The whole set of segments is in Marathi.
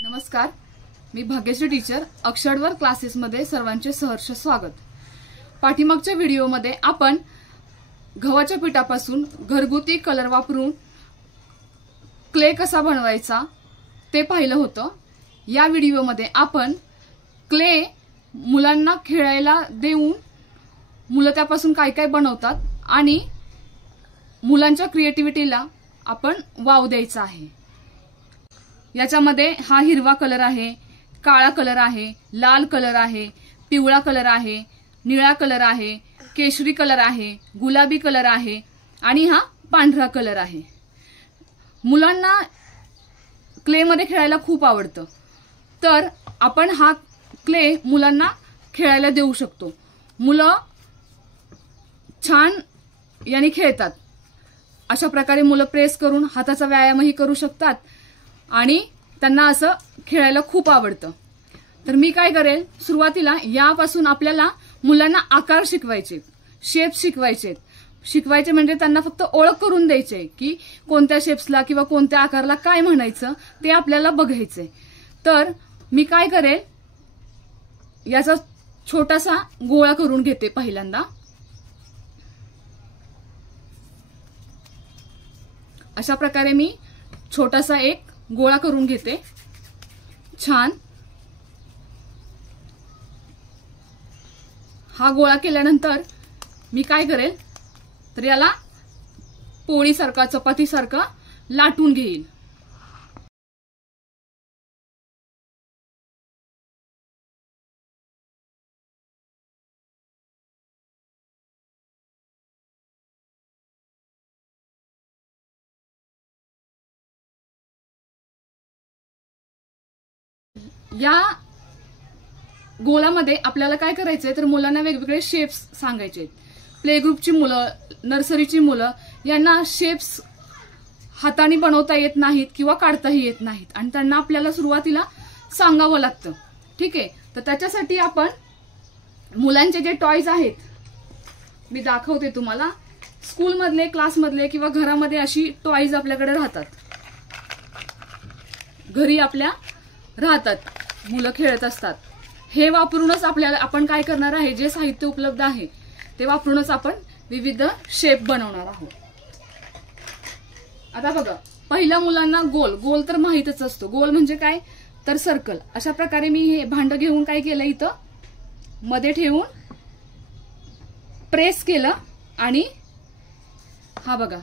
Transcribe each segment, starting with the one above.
नमस्कार, मी भाग्यश्री टीचर अक्षरवर क्लासेसमध्ये सर्वांचे सहर्ष स्वागत। पाठीमागच्या व्हिडिओमध्ये आपण गव्हाच्या पिठापासून घरगुती कलर वापरून क्ले कसा बनवायचा ते पाहिलं होतं। या व्हिडिओमध्ये आपण क्ले मुलांना खेळायला देऊन मुलं त्यापासून काय काय बनवतात आणि मुलांच्या क्रिएटिव्हिटीला आपण वाव द्यायचा आहे। याच्यामध्ये हा हिरवा कलर आहे, काळा कलर आहे, लाल कलर आहे, पिवळा कलर आहे, निळा कलर आहे, केशरी कलर आहे, गुलाबी कलर आहे आणि हा पांढरा कलर आहे। मुलांना क्ले मध्ये खेळायला खूप आवडतं, तर आपण हा क्ले मुलांना खेळायला देऊ शकतो। मुलं छान याने खेळतात। अशा प्रकारे मुलं प्रेस करून हाताचा व्यायामही करू शकतात आणि त्यांना असं खेळायला खूप आवडतं। तर मी काय करेल, सुरुवातीला यापासून आपल्याला मुलांना आकार शिकवायचे, शेप शिकवायचे म्हणजे त्यांना फक्त ओळख करून द्यायची की कोणत्या शेप्सला किंवा कोणत्या आकाराला काय म्हणायचं ते आपल्याला बघायचंय। तर मी काय करेल, याचा छोटासा गोळा करून घेते। पहिल्यांदा अशा प्रकारे मी छोटासा एक गोळा करून घेते। छान हा गोळा केल्यानंतर मी काय करेल, तर याला पोळीसारखा चपातीसारखा लाटून घेईल। या गोलामध्ये आपल्याला काय करायचंय, तर मुलांना वेगवेगळे शेप्स सांगायचे। प्ले ग्रुपची मुलं, नर्सरीची मुलं यांना शेप्स हाताने बनवता येत नाहीत किंवा काढताही येत नाहीत आणि त्यांना आपल्याला सुरुवातीला सांगावं लागतं। ठीक आहे, तर त्याच्यासाठी आपण मुलांचे जे टॉयज आहेत मी दाखवते तुम्हाला। स्कूलमधले, क्लासमधले किंवा घरामध्ये अशी टॉयज आपल्याकडे राहतात, घरी आपल्या राहतात, मुलं खेळत असतात। हे वापरूनच आपण काय करणार आहे, जे साहित्य उपलब्ध आहे ते वापरूनच आपण विविध शेप बनवणार आहोत। आता बघा, पहिल्या मुलांना गोल तर माहितच असतो। गोल म्हणजे काय, तर सर्कल। अशा प्रकारे मी हे भांड घेऊन काय केलं, इथं मध्ये ठेवून प्रेस केलं आणि हा बघा,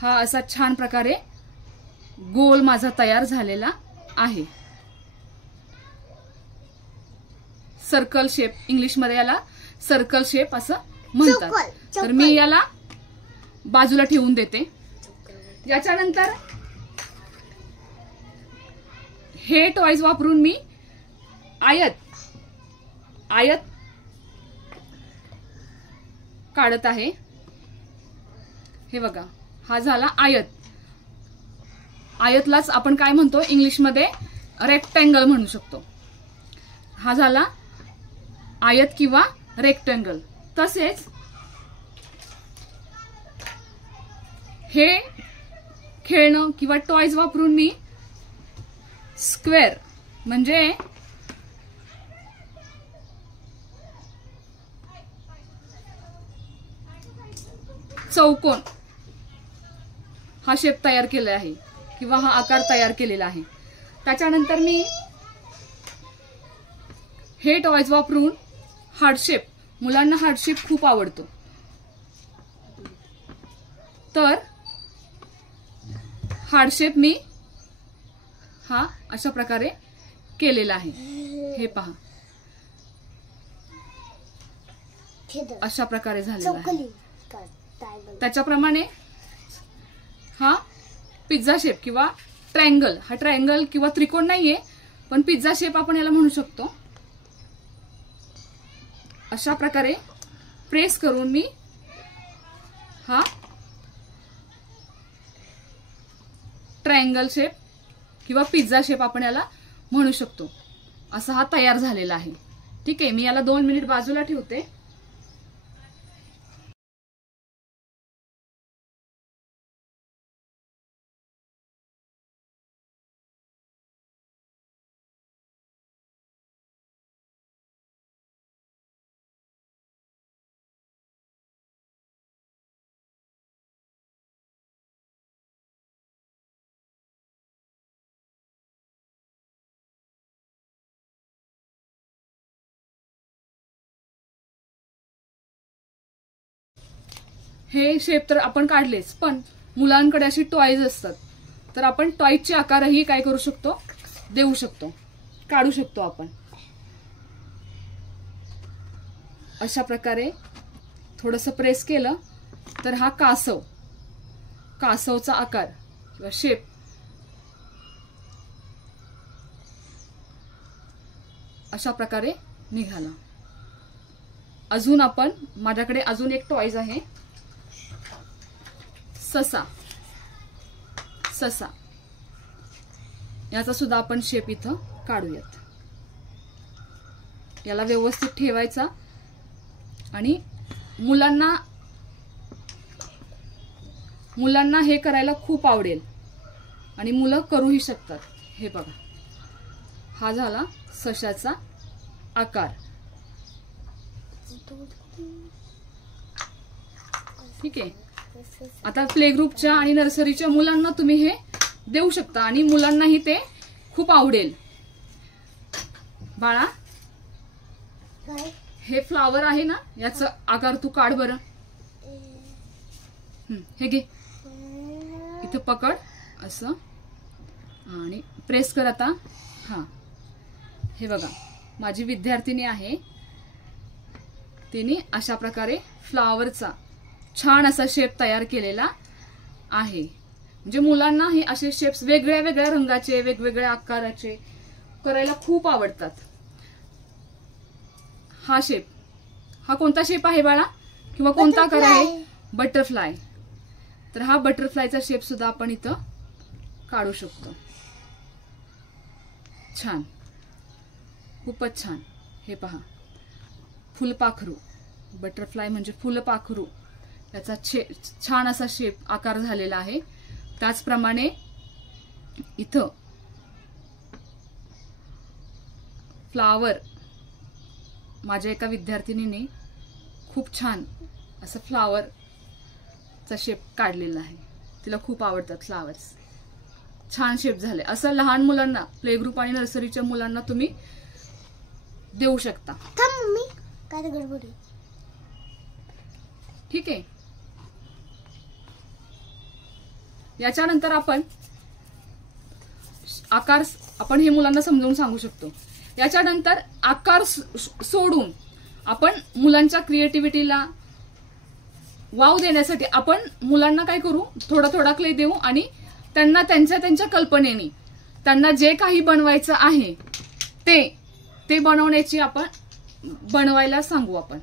हा असा छान प्रकारे गोल माझा तयार झालेला आहे। सर्कल शेप, इंग्लिश मध्ये याला सर्कल शेप असं म्हणतात। तर मी याला बाजूला ठेवून देते। याच्यानंतर हे टॉयज वापरून मी आयत काढत आहे। हे बघा, हा झाला आयत। आयतलाच आपण काय म्हणतो, इंग्लिश मध्ये रेक्टँगल म्हणू शकतो। हा झाला आयत किंवा रेक्टँगल। तसेच हे खेळणं किंवा टॉयज वापरून मी स्क्वेअर म्हणजे चौकोन हा शेप तयार केला आहे किंवा हा आकार तयार केलेला आहे। त्याच्यानंतर मी हे टॉयज वापरून हार्टशेप, मुलांना हार्टशेप खूप आवडतो, तर हार्टशेप मी हा अशा प्रकारे केलेला आहे। हे पहा, अशा प्रकारे झालेला आहे। त्याच्याप्रमाणे हा पिझ्झा शेप किंवा ट्रायंगल, हा ट्रायंगल किंवा त्रिकोण नाहीये पण पिझ्झा शेप आपण याला म्हणू शकतो। अशा प्रकारे प्रेस करून मी हा ट्रायंगल शेप किंवा पिझ्झा शेप आपण याला म्हणू शकतो, असा हा तयार झालेला आहे। ठीक आहे, मी याला 2 मिनिट बाजूला ठेवते। हे शेप तर आपण काढलेच, पण मुलांकडे अशी टॉयज असतात, तर आपण टॉयजचे आकारही काय करू शकतो, देऊ शकतो, काढू शकतो आपण. अशा प्रकारे थोडंसं प्रेस केलं तर हा कासवचा आकार किंवा शेप अशा प्रकारे निघाला. अजून माझ्याकडे अजून एक टॉयज आहे, ससा. याचा सुद्धा आपण शेप इथं काढूयात. याला व्यवस्थित ठेवायचा आणि मुलांना हे करायला खूप आवडेल आणि मुलं करूही शकतात. हे बघा, हा झाला सशाचा आकार. ठीक आहे. आता प्ले ग्रुपच्या आणि नर्सरीच्या मुलांना तुम्ही हे देऊ शकता आणि मुलांनाही ते खूप आवडेल. बाळा, हे फ्लावर आहे ना, याचा आकार तू काढ बरं. हे घे, इथं पकड असं आणि प्रेस कर आता. हा, हे बघा, माझी विद्यार्थिनी आहे, तिने अशा प्रकारे फ्लावरचा छान असा शेप तयार केलेला आहे. म्हणजे मुलांना हे असे शेप्स वेगळ्या वेगळ्या रंगाचे, वेगवेगळ्या आकाराचे करायला खूप आवडतात. हा शेप, हा कोणता शेप आहे बाळा, किंवा कोणता आकार आहे, बटरफ्लाय. तर हा बटरफ्लायचा शेप सुद्धा आपण इथं काढू शकतो. छान, खूपच छान. हे पहा, फुलपाखरू, बटरफ्लाय म्हणजे फुलपाखरू, याचा छान असा शेप आकार झालेला आहे. त्याचप्रमाणे इथं फ्लावर, माझ्या एका विद्यार्थिनीने खूप छान असं फ्लावरचा शेप काढलेला आहे. तिला खूप आवडतात फ्लावर्स. छान शेप झाले. असं लहान मुलांना, प्ले ग्रुप आणि नर्सरीच्या मुलांना तुम्ही देऊ शकता. ठीक आहे. याच्यानंतर आपण हे मुलांना समजावून सांगू शकतो. याच्यानंतर आकार सोडून आपण मुलांच्या क्रिएटिव्हिटीला वाव देण्यासाठी आपण मुलांना काय करू, थोडा थोडा क्ले देऊ आणि त्यांना त्यांच्या कल्पनेने त्यांना जे काही बनवायचं आहे ते बनवण्याची बनवायला सांगू आपण.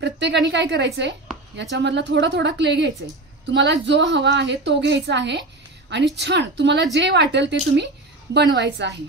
प्रत्येकाने काय करायचंय, याच्यामधला थोडा थोडा क्ले घ्यायचंय. तुम्हाला जो हवा आहे तो घ्यायचा आहे आणि छान तुम्हाला जे वाटेल ते तुम्ही बनवायचं आहे.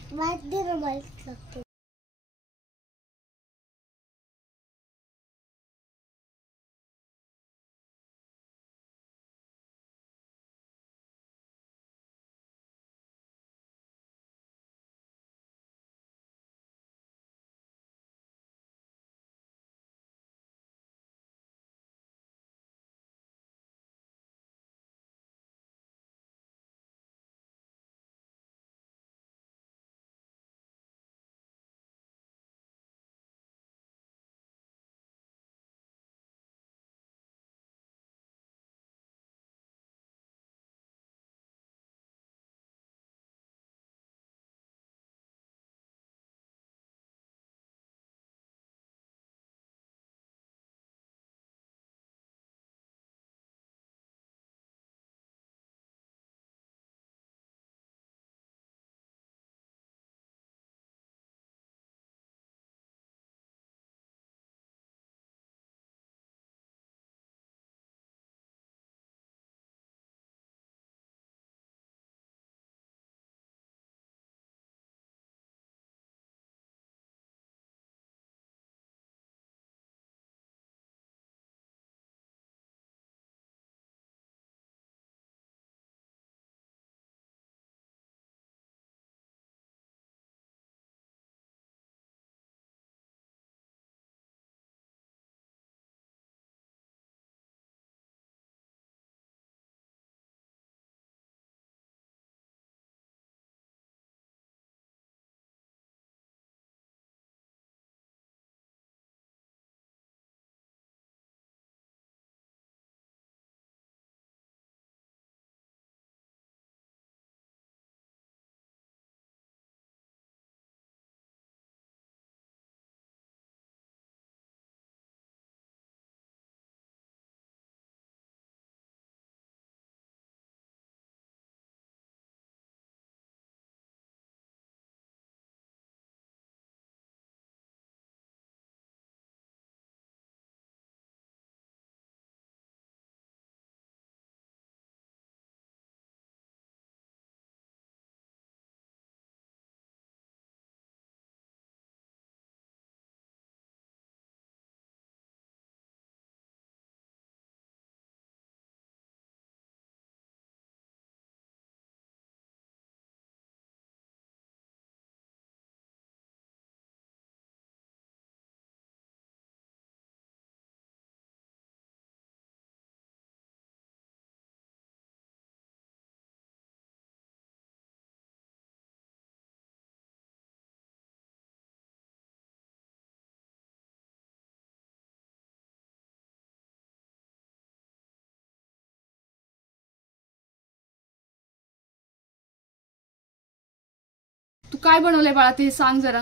काय बनवलंय बाळा ते सांग जरा.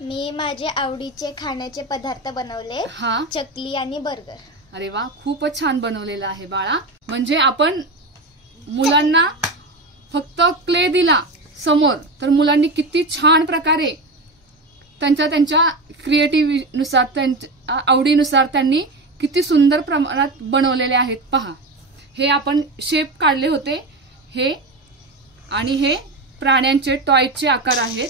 मी माझे आवडीचे खाण्याचे पदार्थ बनवले. हा, चकली आणि बर्गर. अरे वा, खूपच छान बनवलेलं आहे बाळा. म्हणजे आपण मुलांना फक्त क्ले दिला समोर तर मुलांनी किती छान प्रकारे त्यांच्या क्रिएटिव्ह नुसार, त्यांच्या आवडीनुसार त्यांनी किती सुंदर प्रमाणात बनवलेले आहेत. पहा, हे आपण शेप काढले होते हे, आणि हे प्राण्यांचे टॉयचे आकार आहेत.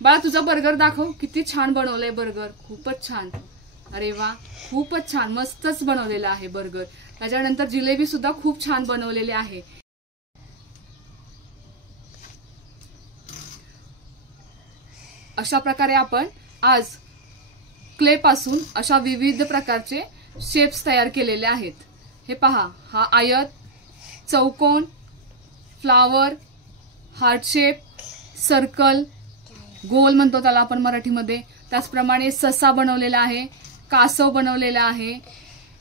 बाळा तुझा बर्गर दाखव, किती छान बनवलंय बर्गर, खूपच छान. अरे वा, खूपच छान, मस्तच बनवलेला आहे बर्गर. त्याच्यानंतर जिलेबी सुद्धा खूप छान बनवलेली आहे. अशा प्रकारे आपण आज क्ले पासून अशा विविध प्रकारचे शेप्स तयार केलेले आहेत. हे पहा, हा आयत, चौकोन, फ्लावर, हार्ट शेप, सर्कल, गोल म्हणतो त्याला आपण मराठीमध्ये. त्याचप्रमाणे ससा बनवलेला आहे, कासव बनवलेला आहे,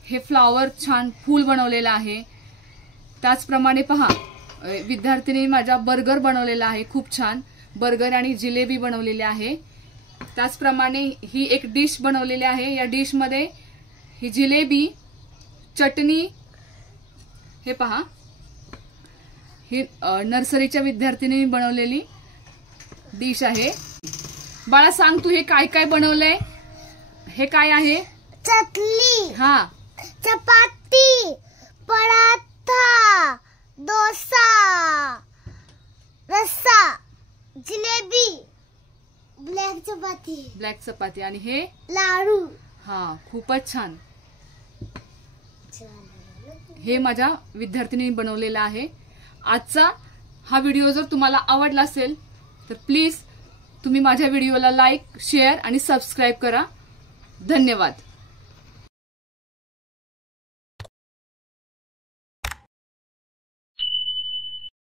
हे फ्लावर छान फूल बनवलेलं आहे. त्याचप्रमाणे पहा, विद्यार्थिनी माझा बर्गर बनवलेला आहे, खूप छान बर्गर आणि जिलेबी बनवलेली आहे. त्याचप्रमाणे ही एक डिश बनवलेली आहे. या डिश मध्ये ही जिलेबी, चटणी, हे पहा, ही नर्सरीच्या विद्यार्थिनी बनवलेली डिश आहे. बाळा सांग तू हे काय काय बनवलंय, हे काय आहे? चकली, हा, चपाती, पराठा, डोसा, रस्सा, जिलेबी, ब्लॅक चपाती आणि हे लाडू. हा, खूपच छान. हे माझ्या विद्यार्थिनी बनवलेला आहे. आजचा हा व्हिडिओ जर तुम्हाला आवडला असेल तर प्लीज तुम्ही माझ्या व्हिडिओला लाईक, शेअर आणि सबस्क्राईब करा. धन्यवाद.